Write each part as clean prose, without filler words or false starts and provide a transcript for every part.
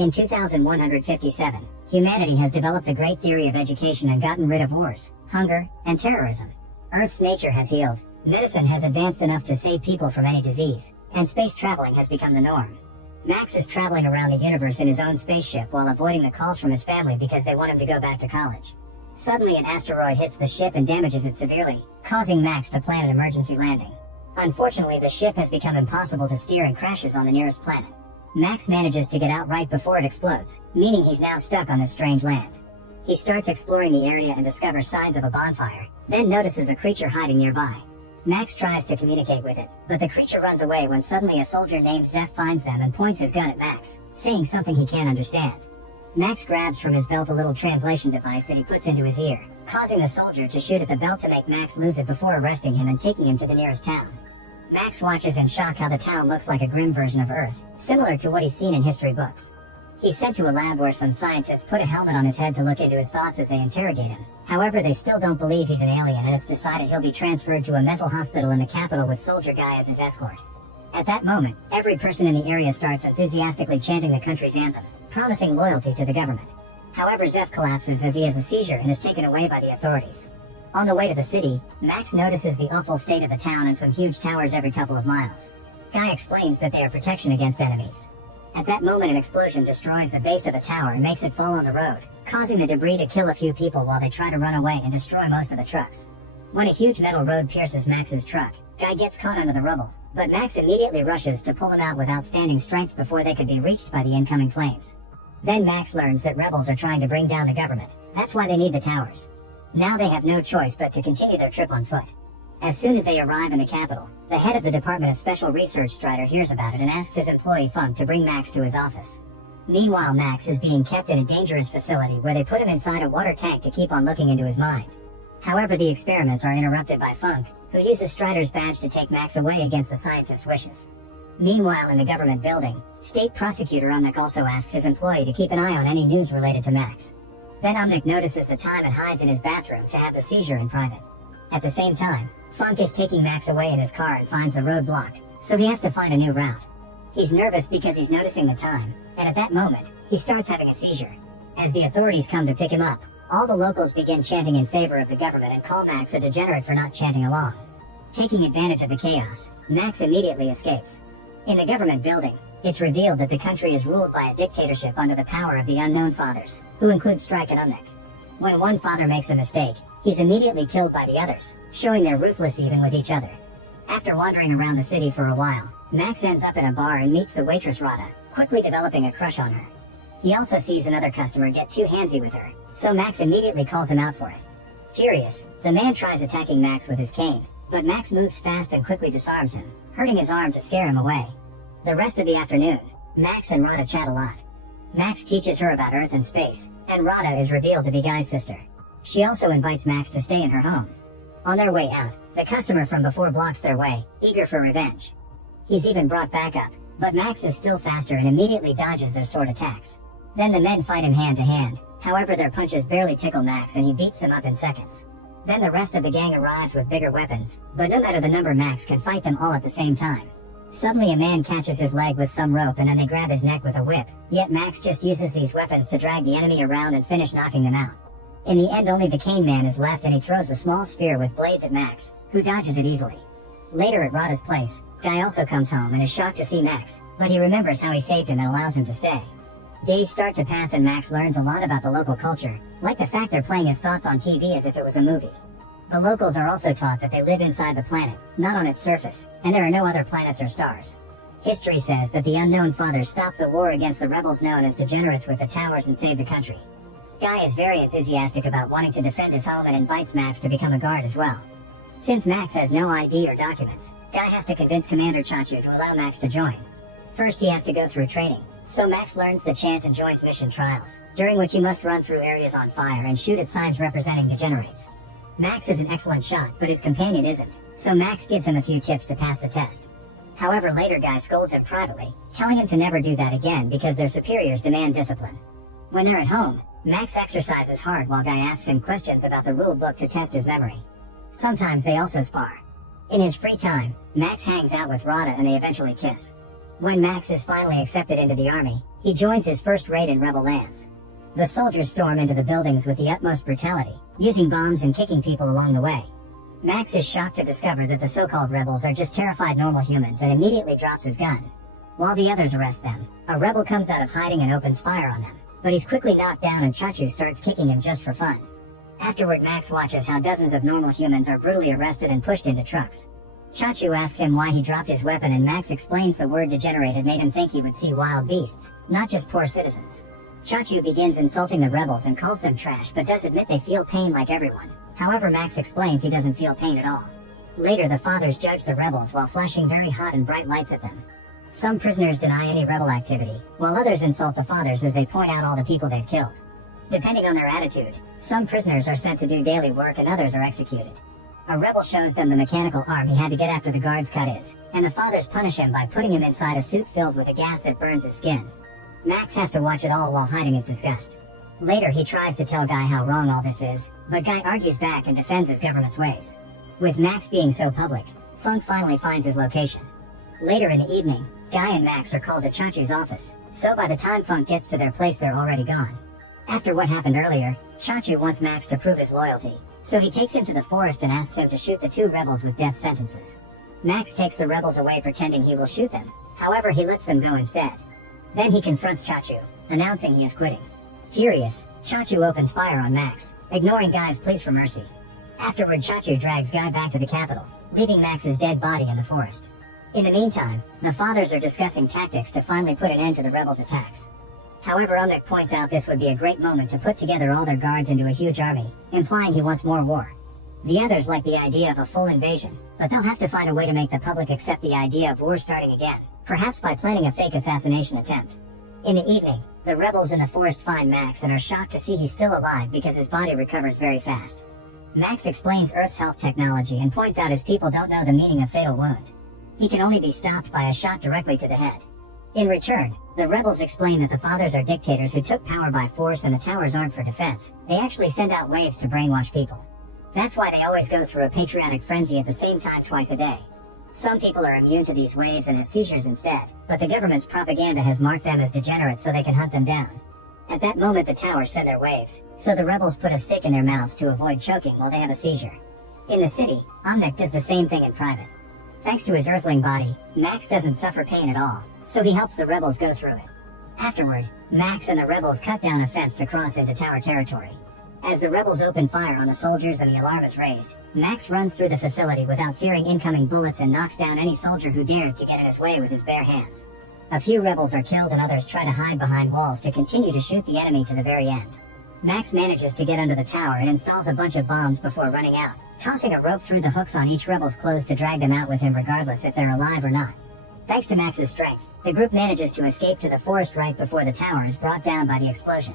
In 2157, humanity has developed the great theory of education and gotten rid of wars, hunger, and terrorism. Earth's nature has healed, medicine has advanced enough to save people from any disease, and space traveling has become the norm. Max is traveling around the universe in his own spaceship while avoiding the calls from his family because they want him to go back to college. Suddenly an asteroid hits the ship and damages it severely, causing Max to plan an emergency landing. Unfortunately, the ship has become impossible to steer and crashes on the nearest planet. Max manages to get out right before it explodes, meaning he's now stuck on this strange land. He starts exploring the area and discovers signs of a bonfire, then notices a creature hiding nearby. Max tries to communicate with it, but the creature runs away when suddenly a soldier named Zeph finds them and points his gun at Max, saying something he can't understand. Max grabs from his belt a little translation device that he puts into his ear, causing the soldier to shoot at the belt to make Max lose it before arresting him and taking him to the nearest town. Max watches in shock how the town looks like a grim version of Earth, similar to what he's seen in history books. He's sent to a lab where some scientists put a helmet on his head to look into his thoughts as they interrogate him. However, they still don't believe he's an alien, and it's decided he'll be transferred to a mental hospital in the capital with Soldier Guy as his escort. At that moment, every person in the area starts enthusiastically chanting the country's anthem, promising loyalty to the government. However, Zeph collapses as he has a seizure and is taken away by the authorities. On the way to the city, Max notices the awful state of the town and some huge towers every couple of miles. Guy explains that they are protection against enemies. At that moment, an explosion destroys the base of a tower and makes it fall on the road, causing the debris to kill a few people while they try to run away and destroy most of the trucks. When a huge metal road pierces Max's truck, Guy gets caught under the rubble, but Max immediately rushes to pull him out with outstanding strength before they could be reached by the incoming flames. Then Max learns that rebels are trying to bring down the government. That's why they need the towers. Now they have no choice but to continue their trip on foot. As soon as they arrive in the capital, the head of the Department of Special Research, Strider, hears about it and asks his employee Funk to bring Max to his office. Meanwhile, Max is being kept in a dangerous facility where they put him inside a water tank to keep on looking into his mind. However, the experiments are interrupted by Funk, who uses Strider's badge to take Max away against the scientist's wishes. Meanwhile, in the government building, State Prosecutor Omnic also asks his employee to keep an eye on any news related to Max. Then Omnic notices the time and hides in his bathroom to have the seizure in private. At the same time, Funk is taking Max away in his car and finds the road blocked, so he has to find a new route. He's nervous because he's noticing the time, and at that moment, he starts having a seizure. As the authorities come to pick him up, all the locals begin chanting in favor of the government and call Max a degenerate for not chanting along. Taking advantage of the chaos, Max immediately escapes. In the government building, it's revealed that the country is ruled by a dictatorship under the power of the Unknown Fathers, who include Strike and Omnic. When one father makes a mistake, he's immediately killed by the others, showing they're ruthless even with each other. After wandering around the city for a while, Max ends up in a bar and meets the waitress Rada, quickly developing a crush on her. He also sees another customer get too handsy with her, so Max immediately calls him out for it. Furious, the man tries attacking Max with his cane, but Max moves fast and quickly disarms him, hurting his arm to scare him away. The rest of the afternoon, Max and Rada chat a lot. Max teaches her about Earth and space, and Rada is revealed to be Guy's sister. She also invites Max to stay in her home. On their way out, the customer from before blocks their way, eager for revenge. He's even brought backup, but Max is still faster and immediately dodges their sword attacks. Then the men fight him hand to hand, however their punches barely tickle Max and he beats them up in seconds. Then the rest of the gang arrives with bigger weapons, but no matter the number, Max can fight them all at the same time. Suddenly a man catches his leg with some rope and then they grab his neck with a whip, yet Max just uses these weapons to drag the enemy around and finish knocking them out. In the end, only the cane man is left and he throws a small sphere with blades at Max, who dodges it easily. Later at Rada's place, Guy also comes home and is shocked to see Max, but he remembers how he saved him and allows him to stay. Days start to pass and Max learns a lot about the local culture, like the fact they're playing his thoughts on TV as if it was a movie. The locals are also taught that they live inside the planet, not on its surface, and there are no other planets or stars. History says that the Unknown Fathers stopped the war against the rebels known as degenerates with the towers and saved the country. Guy is very enthusiastic about wanting to defend his home and invites Max to become a guard as well. Since Max has no ID or documents, Guy has to convince Commander Chachu to allow Max to join. First he has to go through training, so Max learns the chant and joins mission trials, during which he must run through areas on fire and shoot at signs representing degenerates. Max is an excellent shot, but his companion isn't, so Max gives him a few tips to pass the test. However, later Guy scolds him privately, telling him to never do that again because their superiors demand discipline. When they're at home, Max exercises hard while Guy asks him questions about the rule book to test his memory. Sometimes they also spar. In his free time, Max hangs out with Rada and they eventually kiss. When Max is finally accepted into the army, He joins his first raid in rebel lands. The soldiers storm into the buildings with the utmost brutality, using bombs and kicking people along the way. Max is shocked to discover that the so-called rebels are just terrified normal humans and immediately drops his gun. While the others arrest them, a rebel comes out of hiding and opens fire on them, but he's quickly knocked down and Chachu starts kicking him just for fun. Afterward, Max watches how dozens of normal humans are brutally arrested and pushed into trucks. Chachu asks him why he dropped his weapon and Max explains the word degenerated made him think he would see wild beasts, not just poor citizens. Chachu begins insulting the rebels and calls them trash but does admit they feel pain like everyone. However, Max explains he doesn't feel pain at all. Later, the fathers judge the rebels while flashing very hot and bright lights at them. Some prisoners deny any rebel activity, while others insult the fathers as they point out all the people they've killed. Depending on their attitude, some prisoners are sent to do daily work and others are executed. A rebel shows them the mechanical arm he had to get after the guard's cut is, and the fathers punish him by putting him inside a suit filled with a gas that burns his skin. Max has to watch it all while hiding his disgust. Later, he tries to tell Guy how wrong all this is, but Guy argues back and defends his government's ways. With Max being so public, Funk finally finds his location. Later in the evening, Guy and Max are called to Chachu's office, so by the time Funk gets to their place they're already gone. After what happened earlier, Chachu wants Max to prove his loyalty, so he takes him to the forest and asks him to shoot the two rebels with death sentences. Max takes the rebels away pretending he will shoot them, however he lets them go instead. Then he confronts Chachu, announcing he is quitting. Furious, Chachu opens fire on Max, ignoring Guy's pleas for mercy. Afterward, Chachu drags Guy back to the capital, leaving Max's dead body in the forest. In the meantime, the fathers are discussing tactics to finally put an end to the rebels' attacks. However, Omnic points out this would be a great moment to put together all their guards into a huge army, implying he wants more war. The others like the idea of a full invasion, but they'll have to find a way to make the public accept the idea of war starting again, perhaps by planning a fake assassination attempt. In the evening, the rebels in the forest find Max and are shocked to see he's still alive because his body recovers very fast. Max explains Earth's health technology and points out his people don't know the meaning of fatal wound. He can only be stopped by a shot directly to the head. In return, the rebels explain that the fathers are dictators who took power by force and the towers aren't for defense. They actually send out waves to brainwash people. That's why they always go through a patriotic frenzy at the same time twice a day. Some people are immune to these waves and have seizures instead, but the government's propaganda has marked them as degenerates so they can hunt them down. At that moment the towers send their waves, so the rebels put a stick in their mouths to avoid choking while they have a seizure. In the city, Omnic does the same thing in private. Thanks to his earthling body, Max doesn't suffer pain at all, so he helps the rebels go through it. Afterward, Max and the rebels cut down a fence to cross into tower territory. As the rebels open fire on the soldiers and the alarm is raised, Max runs through the facility without fearing incoming bullets and knocks down any soldier who dares to get in his way with his bare hands. A few rebels are killed and others try to hide behind walls to continue to shoot the enemy to the very end. Max manages to get under the tower and installs a bunch of bombs before running out, tossing a rope through the hooks on each rebel's clothes to drag them out with him regardless if they're alive or not. Thanks to Max's strength, the group manages to escape to the forest right before the tower is brought down by the explosion.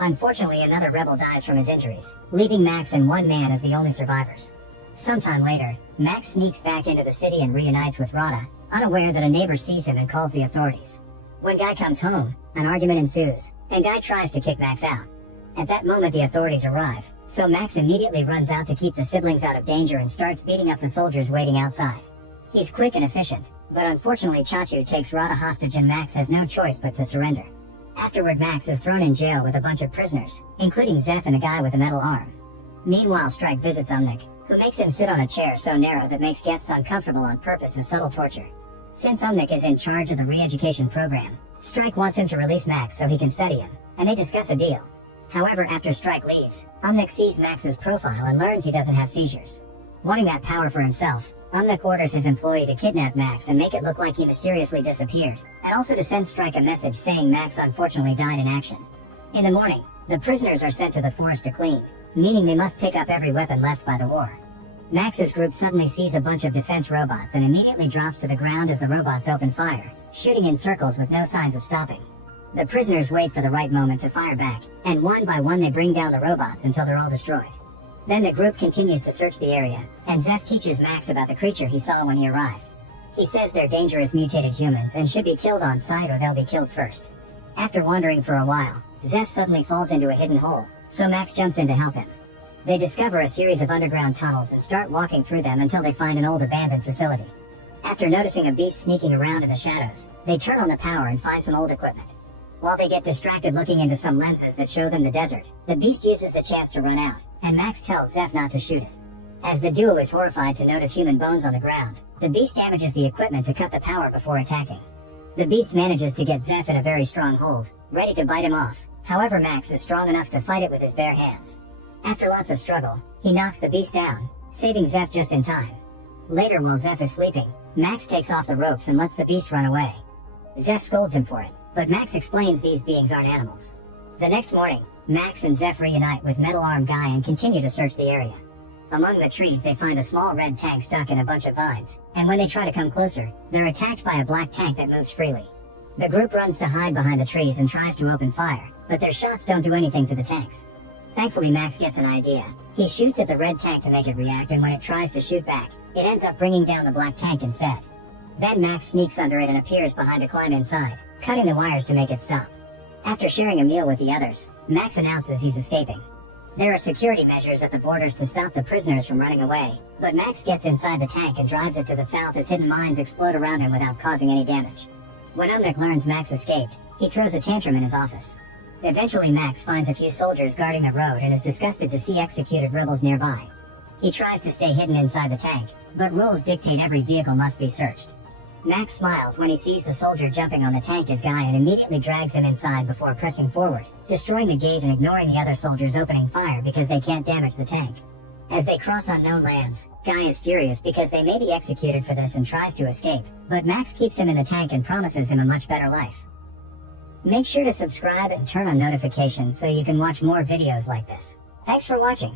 Unfortunately, another rebel dies from his injuries, leaving Max and one man as the only survivors. Sometime later, Max sneaks back into the city and reunites with Rada, unaware that a neighbor sees him and calls the authorities. When Guy comes home, an argument ensues, and Guy tries to kick Max out. At that moment the authorities arrive, so Max immediately runs out to keep the siblings out of danger and starts beating up the soldiers waiting outside. He's quick and efficient, but unfortunately Chachu takes Rada hostage and Max has no choice but to surrender. Afterward, Max is thrown in jail with a bunch of prisoners, including Zeph and the guy with the metal arm. Meanwhile, Strike visits Omnic, who makes him sit on a chair so narrow that makes guests uncomfortable on purpose as subtle torture. Since Omnic is in charge of the re-education program, Strike wants him to release Max so he can study him, and they discuss a deal. However, after Strike leaves, Omnic sees Max's profile and learns he doesn't have seizures. Wanting that power for himself, Omnic orders his employee to kidnap Max and make it look like he mysteriously disappeared, and also to send Strike a message saying Max unfortunately died in action. In the morning, the prisoners are sent to the forest to clean, meaning they must pick up every weapon left by the war. Max's group suddenly sees a bunch of defense robots and immediately drops to the ground as the robots open fire, shooting in circles with no signs of stopping. The prisoners wait for the right moment to fire back, and one by one they bring down the robots until they're all destroyed. Then the group continues to search the area, and Zeph teaches Max about the creature he saw when he arrived. He says they're dangerous mutated humans and should be killed on sight or they'll be killed first. After wandering for a while, Zeph suddenly falls into a hidden hole, so Max jumps in to help him. They discover a series of underground tunnels and start walking through them until they find an old abandoned facility. After noticing a beast sneaking around in the shadows, they turn on the power and find some old equipment. While they get distracted looking into some lenses that show them the desert, the beast uses the chance to run out, and Max tells Zeph not to shoot it. As the duo is horrified to notice human bones on the ground, the beast damages the equipment to cut the power before attacking. The beast manages to get Zeph in a very strong hold, ready to bite him off. However, Max is strong enough to fight it with his bare hands. After lots of struggle, he knocks the beast down, saving Zeph just in time. Later, while Zeph is sleeping, Max takes off the ropes and lets the beast run away. Zeph scolds him for it, but Max explains these beings aren't animals. The next morning, Max and Zeph reunite with Metal Arm Guy and continue to search the area. Among the trees they find a small red tank stuck in a bunch of vines, and when they try to come closer, they're attacked by a black tank that moves freely. The group runs to hide behind the trees and tries to open fire, but their shots don't do anything to the tanks. Thankfully, Max gets an idea. He shoots at the red tank to make it react, and when it tries to shoot back, it ends up bringing down the black tank instead. Then Max sneaks under it and appears behind to climb inside, cutting the wires to make it stop. After sharing a meal with the others, Max announces he's escaping. There are security measures at the borders to stop the prisoners from running away, but Max gets inside the tank and drives it to the south as hidden mines explode around him without causing any damage. When Umnik learns Max escaped, he throws a tantrum in his office. Eventually, Max finds a few soldiers guarding the road and is disgusted to see executed rebels nearby. He tries to stay hidden inside the tank, but rules dictate every vehicle must be searched. Max smiles when he sees the soldier jumping on the tank as Guy and immediately drags him inside before pressing forward, destroying the gate and ignoring the other soldiers opening fire because they can't damage the tank. As they cross unknown lands, Guy is furious because they may be executed for this and tries to escape, but Max keeps him in the tank and promises him a much better life. Make sure to subscribe and turn on notifications so you can watch more videos like this. Thanks for watching.